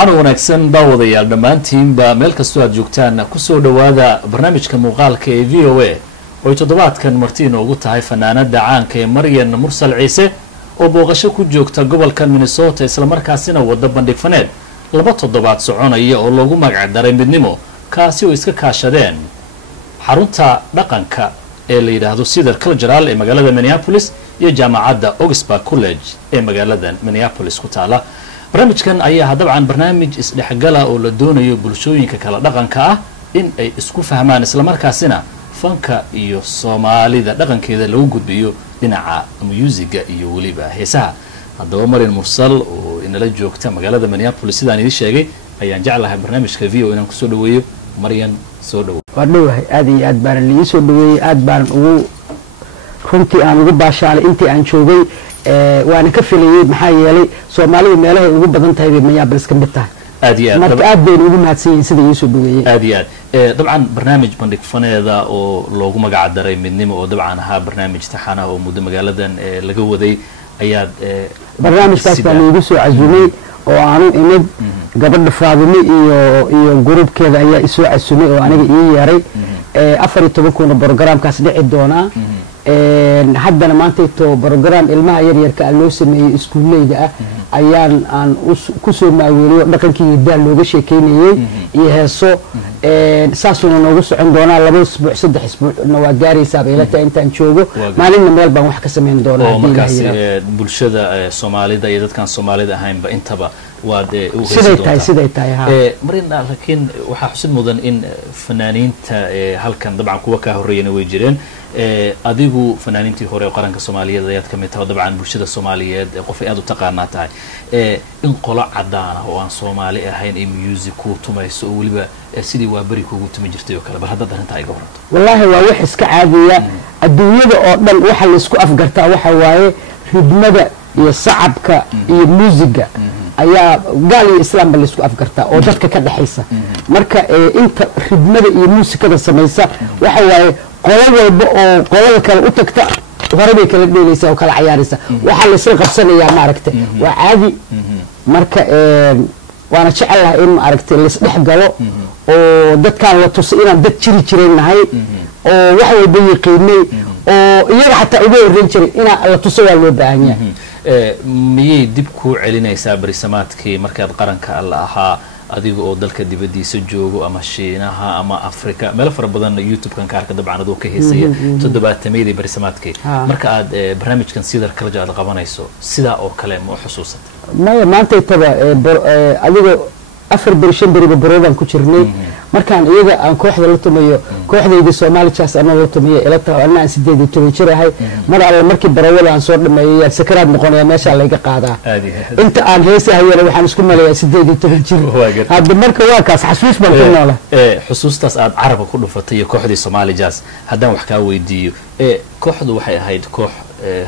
waana wanaagsan daawadayaal dhammaantiinba meel kastoo aad joogtaan kusoo dhawaada barnaamijka muuqaalka ee VOA oo toddobaadkan marti inoogu tahay fanaanada caanka ee Maryan Mursal Ciise oo booqasho ku joogta gobolka Minnesota isla markaasina wada bandhig faneed laba toddobaad soconaya oo loogu magac daray midnimo kaasi oo iska kaashadeen xarunta dhaqanka ee la yiraahdo Cedar Cultural ee magaalada Minneapolis iyo jaamacadda Augsburg College ee magaalada Minneapolis ku taala. barnaamijkan ayaa dabcan barnaamij isdhexgala oo la doonayo bulshooyinka kala dhaqanka ah in ay isku fahmaan isla markaasina fanka iyo Soomaalida dhaqankeeda lagu gudbiyo dhinaca musiga iyo waliba heesaha. haddaba Maryan Mursal oo inala joogta magaalada Minneapolis sidaan idin sheegay ayaan jeclahay barnaamijka VOA inaan ku soo dhaweeyo. Maryan soo dhaw. waa dhawahay aad iyo aad baan la soo dhaweeyay aad baan ugu runtii aan ugu baashaalay intii aan joogay waana ka filayay maxaa yeelay Soomaalida meelaha ugu badan tahay Minneapolis ka mid tahay aad iyo aad marka aad baan ugu mahadsanyihiin sida ay soo dhaweeyay aad iyo aad dabcan barnaamij bandhig faneeda oo loogu magac daray midnimo oo dabcan ahaa barnaamij taxana oo muddo magaaladan laga waday ayaad barnaamijkaas baa lagu soo casuumay oo aanu imid gabadha Faadimo iyo groupkeeda ayaa isoo casuumay oo aniga ii yeeray 14 kuna programkaas dhici doona haddana maanta ito program ilmaha yar yarka loo sameeyay iskuulayda ah ayaan aan ku soo maaweeliyo dhaqankii daal looga sheekeynayay iyo heeso saasuna noogu socon doona 2 isbuuc 3 isbuucna waa gaaraysaa beelata intaan joogo maalinna meel baan wax ka sameyn doonaa markaas bulshada Soomaalida iyo dadkan Soomaalida ahaynba intaba waad u siday tahay Maryan laakiin waxa xusid mudan in fanaaniinta halkan dabcan kuwa ka horeeyana way jireen adigu fanaaniintii hore ee qaranka Soomaaliyeed ayaad ka mid tahay dabcan bulshada Soomaaliyeed qof aad u taqaanaa tahay in qolo cadaan ah oo aan Soomaali ahayn ee music ku tumayso oo waliba sidii waa bari kugu tumi jirtay oo kale bar hadda arinta ay gawaranto wallahi waa wax iska caadiya adduunyada oo dhan waxa la isku afgartaa waxa waaye ridmada iyo sacabka iyo musiga ayaa gaal iyo islaam la isku afgartaa oo dadka ka dhaxaysa marka inta ridmada iyo muusikada samaysa waxa waaye qolo walba oo qolada kale u tagta horabay kala dheelaysa oo kala ciyaaraysa waxa la isla qabsanayaa ma aragtay waa caadi marka waana jecelahay in ma aragtay la isdhex galo oo dadkan la tuso inaan dad jiri jireenahay oo wax walba yaqiinay oo iyaga xataa uga horeyn jiray in la tuso waa loo baahan yahay miyay dib ku celinaysaa barisamaadkii markaad qaranka alla ahaa adiga oo dalka dibadiisa joogo ama Shiinaha ama Afrika meel fara badan YouTube-kan ka arka dabcan adoo ka heesaya 700 barisamaadkii marka aad barnaamijkan Cedar Cultural qabanayso sida oo kale ma xusuusatay maanta taba adiga 4 bari 5 bari barodan ku jirnay markaan iyaga aan kooxda la tumayo kooxdayda Soomaali Jazz aan la tumayo ila tahay anaan 18 jirahay mar alla markii barawada aan soo dhameeyay sakaraad noqonaya meesha la iga qaadaa inta aan heesahayna waxaan isku maleeyaa 18 jir hadda marka waa kaas xasuus baan ku noolaa xusuustaas aad carabka ku dhufatay kooxdii Soomaali Jazz haddaan wax ka weydiiyo kooxdu waxay ahayd koox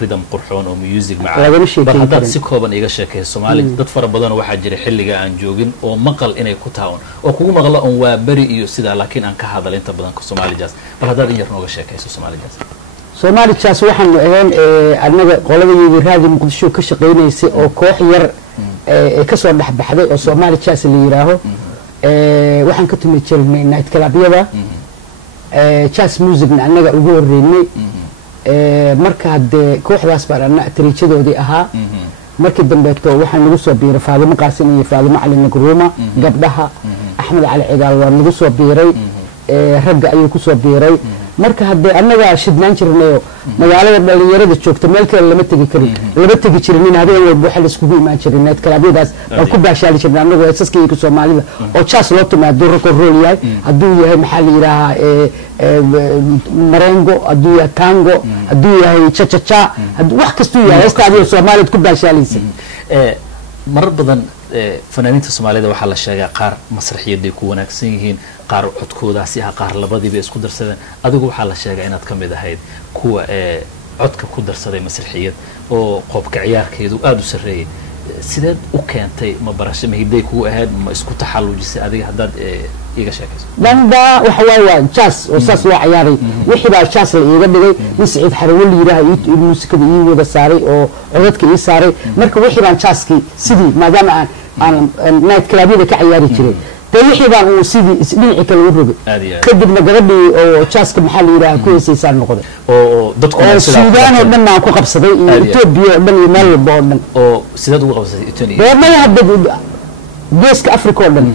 rhythm qurxoon oo music macaan bal haddaad si kooban iga sheekay Soomaali dad fara badan waxa jira xilliga aan joogin oo maqal inay ku taawon oo kugu maqlo on waa bari iyo sida laakiin aan ka hadal inta badan Soomaali Jazz bal haddaad in yar nooga sheekayso Soomaali Jazz waxaan ahayn anaga qoladayda raadi Muqdisho ka shaqeynaysay oo koox yar ka soo dhaxbaxday oo Soomaali Jazz la yiraahdo waxaan ka tumay jirnay night club-yada jazz music-na anaga ugu horeynay marka hadde kooxdaas baan ana tiriijadoodii ahaa markii dambeeto waxaan lagu soo biiray Faadimo Qaasim iyo Faadimo Cali Nagruuma gabdhaha Axmed Cali Cigaal waa lagu soo biiray ragga ayuu ku soo biiray marka hadde anaga shidnaan jirnay magaalada dhalinyarada joogta meel kale lama tagi jirin habeen walba waxa la isku imaan jiray night club-yadaas oo ku baashaali jirnay anaga asaskii Soomaalida oo jazz loo tumaado rock and roll yahay hadduu yahay maxaa la yiraahaa marengo hadduu yahay tango hadduu yahay cha-cha-cha wax kastuu yahay heestaadii Soomaalida ku baashaalaysa marar badan fanaaniinta Soomaalida waxa la sheegaa qaar masraxiyaday ku wanaagsan yihiin qaar codkoodaasi ah qaar labadiiba isku darsadeen adigu waxa la sheegaa inaad ka mid ahayd kuwa codka ku darsaday masraxiyad oo qoobka ciyaarkeedu aad u sareeyay sideed u keentay ma barasho mahiday kugu ahayd ma isku taxallujisay adiga haddaad iga sheekayso danda waxa waa jazz oo saas loo ciyaaray wixii baa jazz la iga dhigay in Saciid Xarawil yiraahdo muusikada ii wada saaray oo codadka ii saaray marka wixii baan jazzki sidii maadaama aan aan night clubyada ka ciyaari jiray dee wixii baan uu sidii isdhinaci kale u rogay kadibna gabadhii oo jaaska maxaa la yidhaha ku heesaysaan noqday oo dadku suudaan oo dhan aan ku qabsaday iyo etoobiya oo dhan iyo meel walba oo dhan oo sidaad ugu qabsatay etoobiya dee maya hadda geeska africa oo dhan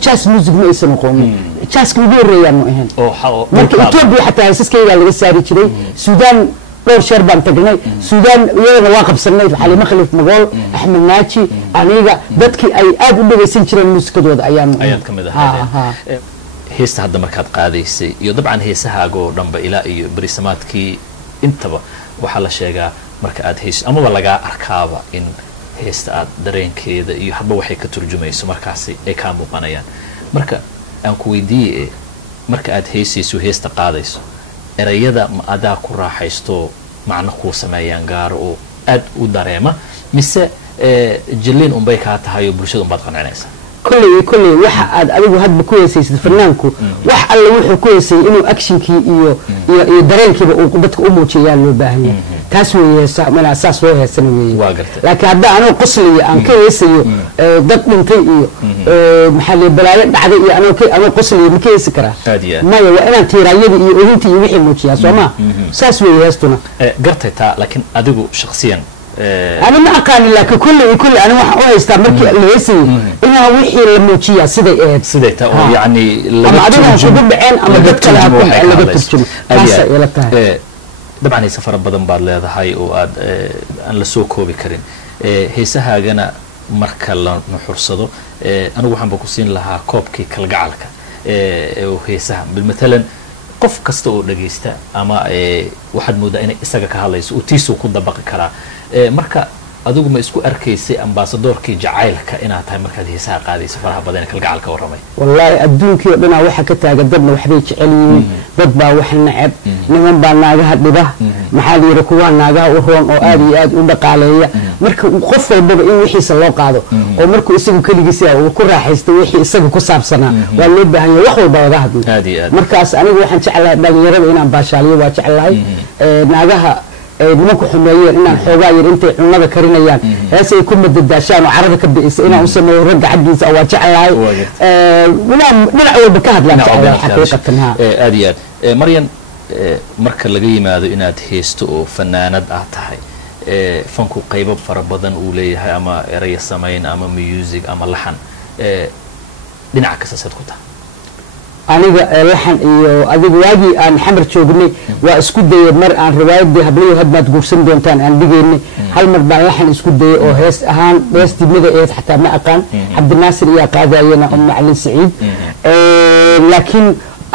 jazz music ma aysan noqonin jazzka ugu horreeyaan ma ahayn marka etoobiya xataa heesaskaygaa laga saari jiray suudaan dhowr sheer baan tagnay suudaan iyadana waa qabsanay xaliimo khaliif magool axmed naaji aniga dadkii ay aad u dhagaysan jireen muusikadooda ayaad ka mid ahayd heesta hadda markaad qaadaysay iyo dabcan heesahaaga oo dhanba ilaa iyo berisamaadkii intaba waxaa la sheegaa marka aad heeso amaba lagaa arkaaba in heesta aad dareenkeeda iyo hadba waxay ka turjumayso markaasi ay kaa muuqanayaan marka aan ku weydiiye marka aad heesayso heesta qaadayso erayada ma adaa ku raaxaysto macno kuu sameeyaan gaaro oo aad u dareema mise jilliin unbay kaa tahay oo bulshada unbaad qancinaysaa kolley waxa aad adigu hadba ku heesaysid fanaanku wax alle wuxuu ku heesayay inuu actionkii iyo dareenkiiba uu dadka u muujiyaa loo baahan yahay taas weeye heesa mana saas loo heesana weeye laakiin hadda anoo qoslayo aan ka heesayo dad dhintay iyo maxaa la balaayo dhacday iyo anoo qoslayo ma ka heesi karaa maya waa inaan tiiraayadii iyo ohintii iyo wixii muujiyaa soo ma saas weeye heestuna gartay taa laakiin adigu shakhsiyan أنا ما أقاني لك كل أنا واحد أستعمل مركي ليسي إنها وحي الموجية سيدة سيدة يعني أما أدينا شو بعين أما قلت لها كم اللي قلت ترجم كاسة يلتها طبعا سفر بدن بعد هذا هاي وقاد أن لسوكو بكرين هي سها جنا مركل نحرصه أنا وحنا بقصين لها كوبكي كالجعلك وهي سها بالمثلا qof kasta oo dhageysta ama waxaad moodaa inay isaga ka hadlayso oo tiisoo ku dabaqi karaa marka adigu ma isku arkaysay ambassadorkii jacaylka inaad tahay markaad heesaha qaadayso faraha badan kalgacalka waramay wallahi adduunkii oo dhan waxa ka taagan dadna waxbay jecel yihiin dad baa wax nacab niman baa naagaha dhiba maxaa la yiri kuwa naagaha u roon oo aad iyo aad u dhaqaaleeya marka qof walba in wixiisa loo qaado oo markuu isagu kaligiisa uu ku raaxaysto wixii isagu ku saabsanaa waa loo baahan yahay wax walba laga hadlo markaas anigu waxaan jecelahay dhalinyarada inaan baashaaliyo waa jecelahay naagaha nimanku xumeeyeen inaan xoogaa yar intay cunada karinayaan heesay ku madadaashaan oo carada ka bi'isa inaan u sameeyo ragga xaggiisa waa jecelahay dhinac walba ka hadlaan jecelahay xaqiiqatan aad iyo aad maryan marka laga yimaado inaad heesto oo fanaanad ah tahay fanku qaybo fara badan uu leeyahay ama eraya samayn ama music ama laxan dhinaca kasta sad ku tahay aniga laxan iyo adigu waagii aan xamar joognay waa isku dayay mar aan riwaayadii hablayo hadmaad guursan doontaan aan dhigaynay hal mar baan laxan isku dayay oo hees ahaan heestimada eed xataa ma aqaan cabdinaasir iyo qaadayana oo macalin saciid laakiin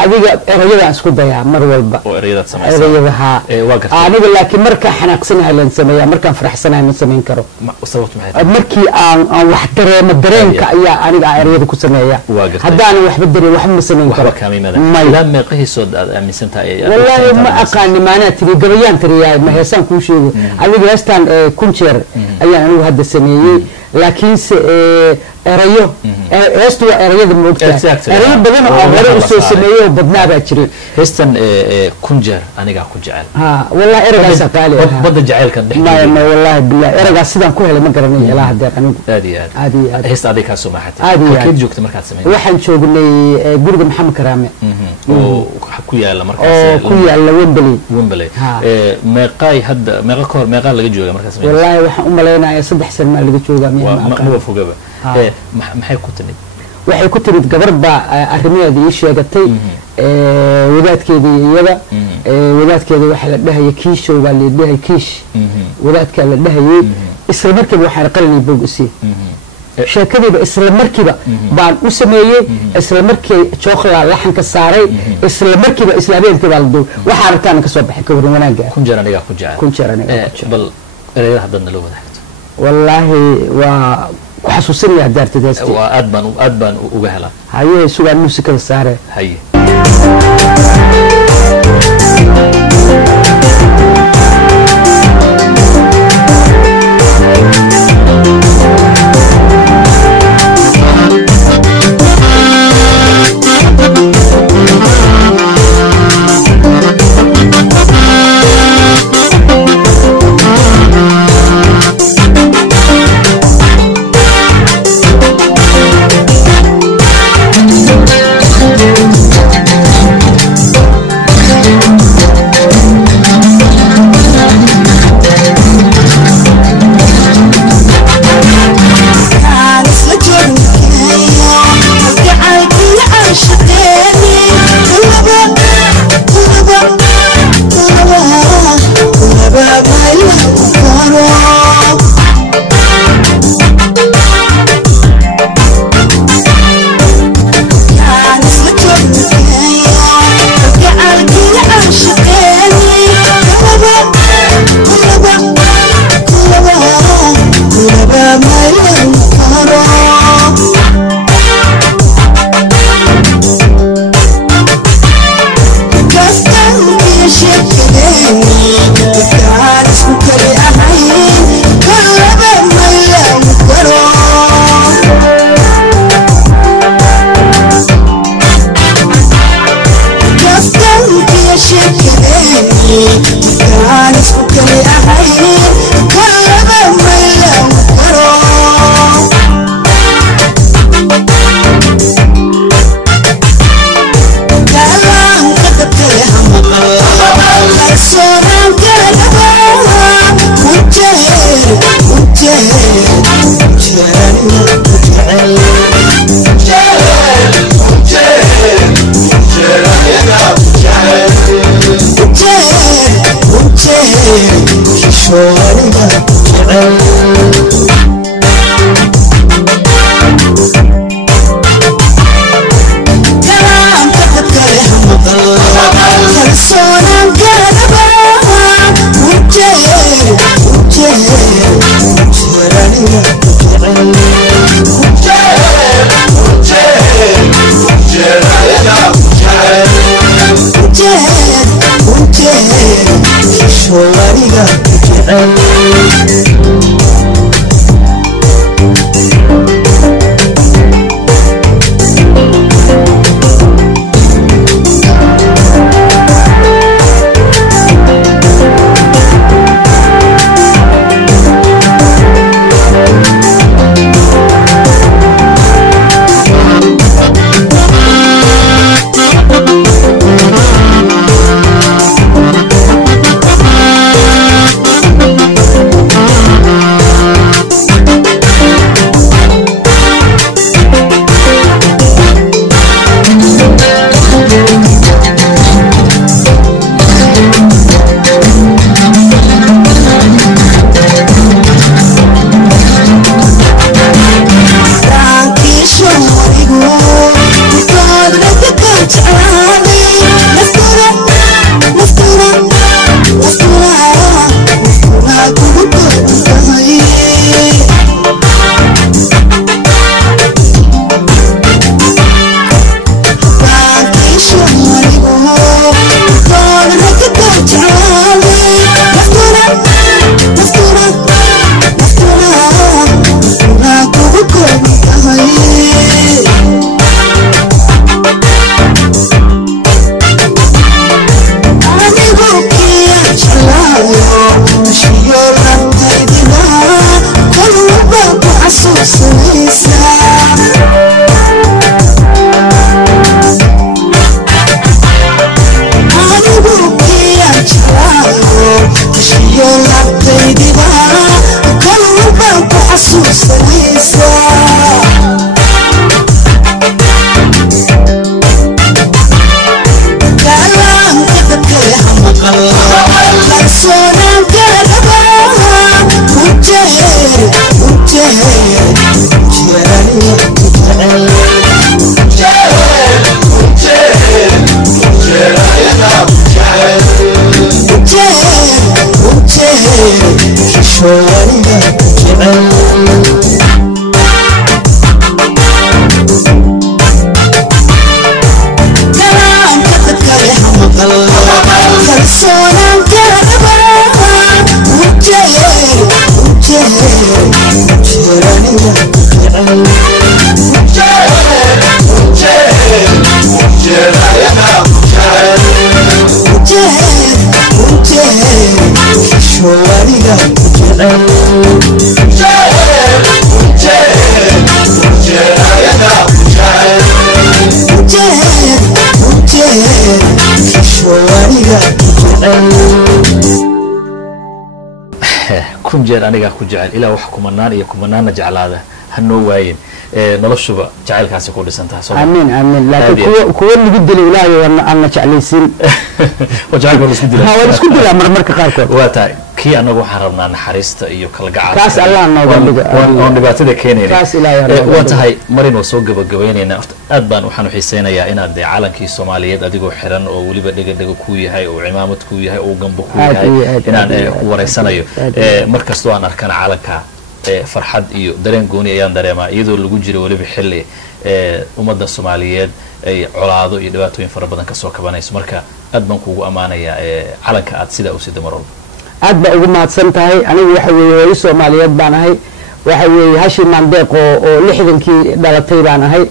adiga erayada isku dayaa mar walba oo erayada sameeyay erayada aniga laakiin marka xanaaqsanahay laan sameeyaa markaan faraxsanahay ma sameyn karo markii aan wax dareemo dareenka ayaa aniga erayada ku sameeyaa haddaan waxba dareemo wax ma sameyn karo la meeqihiiso aaminsantaa wallahi ma aqaan maana tiri gabayaan tiriyaa ma heesan ku sheego adiga heestan kun jeer ayaan anigu hadda sameeyay laakiin erayo heestu waa erayada moogtaa erayo badan oo hore u soo sameeyay oo badnaa baa jiray heestan kun jeer aniga ku jecel wallahi eragaas qaali badda jaceelka dhexdeeda ma wallahi billahi eragaas sidaan ku helay ma garanay ilaa hadda anigu aad iyo aad heesta adiga soo maaxatay halkeed joogtay markaad sameeyay waxaan joognay guriga maxamed karaame oo ku yaala markaas ku yaala Wembley meeqay hadda meeqa koor meeqa laga joogaa markaas sameeyay wallahi waxaan u maleynayaa 3 sano ma laga joogaa ma fogaba maxay ku timid waxay ku timid gabar baa arrimaheeda ii sheegatay wadaadkeeda iyada wadaadkeeda waxa la dhahay kiisho baa la dhahay kiish wadaadka la dhahay isla markiiba waxa qalinay bogsi sheekadiiba isla markiiba baan u sameeyay isla markii chocolate laxan ka saaray isla markiiba isla habeenkii baa la duub waxa arkaan ka soo baxay ka waran wanaaga kun jeer aniga ku jecel kun jeer aniga bal erayada hadana la wadaagto wallahi waa وحسوسني هدارت داستي وأدبان وجهلا هاي سوى الموسيقى السهرة هاي kunjeer aniga ku jecel ilaa wax kumanaan iyo kumanaana jeclaada hanoo waayeen noloshuba jacaylkaasi ku dhisan tahay amiin amiin laakiin kuwa lagu dilay ilaahay aan jeclaysin wajacaylka la isku dilay ha wala isku dilay marmarka qaarkood waa tahay kii anagu waxaan rabnaa naxariista iyo kala gacal kaas Allah nooga dhigo oo dhibaatada keenayna kaas ilaahay waa tahay marin oo soo gabagabeynayna aad baan waxaan xiiseynayaa inaad caalankii Soomaaliyeed adigoo xiran oo waliba dhaga ku yahay oo cimaamad ku yahay oo gambo ku yahay inaan ku wareysanayo markastoo aan arkana caalanka farxad iyo dareen gooni ayaan dareemaa iyadoo lagu jiro waliba xilli ummadda Soomaaliyeed ay colaado iyo dhibaatooyin fara badan ka soo kabanayso marka aad baan kuugu amaanayaa caalanka aad sida u sida marwalba aad baa ugu mahadsan tahay anigu waxa weeye hooyo Soomaaliyeed baan ahay waxa weeye Hashim Mandeeq oo 60kii dhalatay baan ahay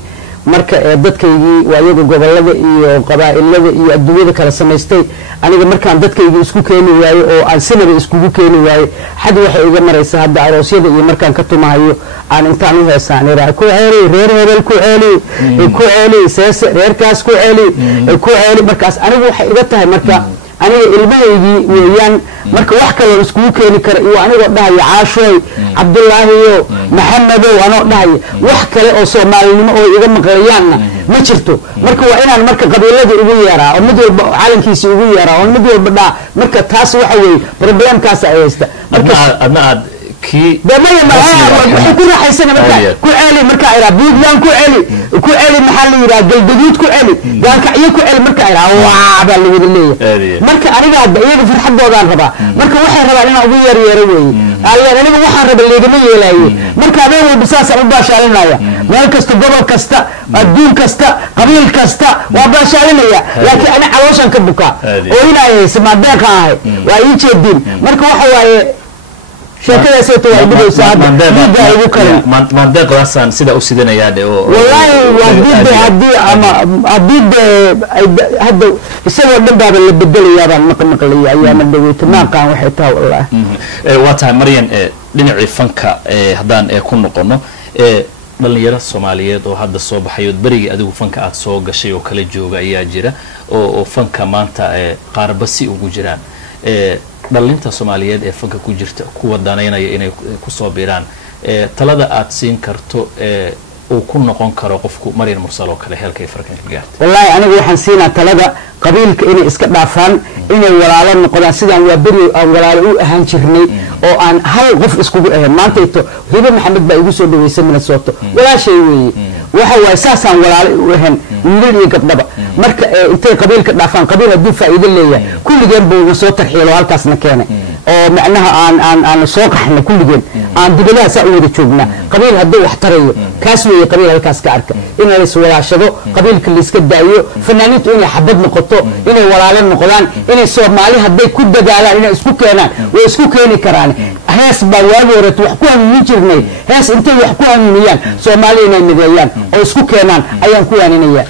marka dadkaygii waayaga gobolada iyo qabaa'ilada iyo adduunyada kala samaystay aniga markaan dadkaygii isku keeni waayo oo aan sanad iskugu keeni waayo xad waxa iga maraysa hadda aroosyada iyo markaan ka tumahayo aan intaan u heesaan ku ceeli reer hebel ku ceeli sees reerkaas ku ceeli markaas anigu waxa iga tahay marka aniga ilmahaygii weeyaan marka wax kale iskugu keeni kara iyo anigoo dhahay Caashoy Cabdullaahi iyo Maxamedow anoo dhahay wax kale oo Soomaalinimo oo iga maqlayaanna ma jirto marka waa inaan marka qabiilada ugu yeeraa oo mid walba caalankiisa ugu yeeraa oo mid walba dhaa marka taas waxa weey problemkaas ay haysta marka adna aad كي دمية ما كل حيسنا مركا كل علي مركا إلى بيدلان كل علي محل إلى جلدود كل علي قال كعيه كل علي مركا إلى وعب اللي يقول مركا أنا قاعد بيجي في الحب وقال ربا مركا واحد ربا لنا أبوي يروي على أنا واحد ربا اللي جميل يلاقي مركا بيجي بساس أبو باش علينا يا مركز تجرب كستا الدين كستا قبيل كستا وباش علينا يا لكن أنا عروسا كبكا وهنا يسمع ذاك هاي ويجي الدين مركا واحد شكله سوتوا يبدو سعد يبدأ يبكر ما ندق راسا سيدا أسيدنا يا ده والله هدي أما هذا السبب من باب اللي بدل يا نقل أيام الدويت ما كان وحيتها والله واتها مريم لنعي فنكا هدان يكون نقولنا dhalinyaro Soomaaliyeed oo hadda soo baxay bariga adigu fanka aad soo gashay oo kala jooga ayaa jira oo fanka maanta qaarbasi ugu jiraan dhalinta Soomaaliyeed ee fanka ku jirta kuwa danaynaya inay ku soo biiraan talada aad siin karto oo ku noqon karo qofku Mariin Mursal oo kale halkay farkan ka gaartay wallahi anigu waxaan siinaa talada qabiilka inay iska dhaafaan inay walaalo noqdaan sidaan waa bari aan walaalo u ahaan jirnay oo aan hal qof isku ahayn maanta ito Hiba Maxamed baa igu soo dhaweysay Minnesota walaashay weeye waxa way saasaan walaalo u ahaan wiilal iyo gabdhaba marka intay qabiilka dhaafaan qabiil hadii faa'iido leeyahay kulligeen buu soo tarxiilo halkaasna keenay oo macnaha aan soo qaxna kulligeen aan dibadaha saa u wada joognaa qabiil hadii wax tarayo kaas weeye qabiil halkaas ka arka in ay soo walaashado qabiilka la iska daayo fanaaniintu inay xabad noqoto inay walaalo noqdaan inay Soomaali haday ku dadaalaan inay isku keenaan way isku keeni karaan hees baa waaweerad wax ku aamini jirnay hees intay wax ku aaminayaan Soomaali inay mideeyaan oo isku keenaan ayaan ku aaninaya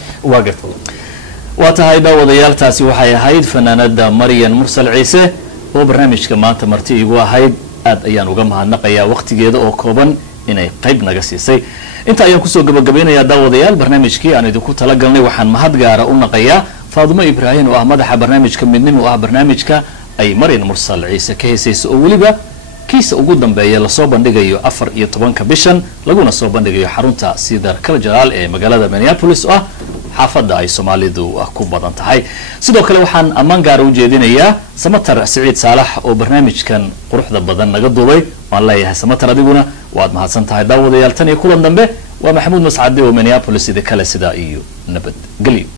واتهاي داوديالتاسي waxay ahayd fanaanada Mariin Mursal Ciise oo barnaamijka maanta marti igu ahayd aad ayaan uga mahadnaqayaa waqtigeeda oo kooban inay qayb naga siisay inta ayaan ku soo gabagabeynayaa daawadayaal barnaamijkii aan idinku tala galnay waxaan mahad gaar ah u naqayaa Faadimo Ibrahim oo ah madaxa barnaamijka midnimo oo ah barnaamijka ay Mariin Mursal Ciise ka heesayso oo waliba kiisa ugu dambeeya la soo bandhigayo 14 bishan laguna soo bandhigayo xarunta Cedar Cultural ee magaalada Minneapolis oo ah xaafada ay Soomaalidu ku badan tahay sidoo kale waxaan amaan gaar u jeedinayaa Samatar Saciid Saalax oo barnaamijkan quruxda badan naga duubay waan leeyahay Samatar adiguna waad mahadsan tahay daawadayaal tan iyo kulan dambe waa Maxamuud Mascade oo Minneapolis idin kala sida iyo nabad galiyo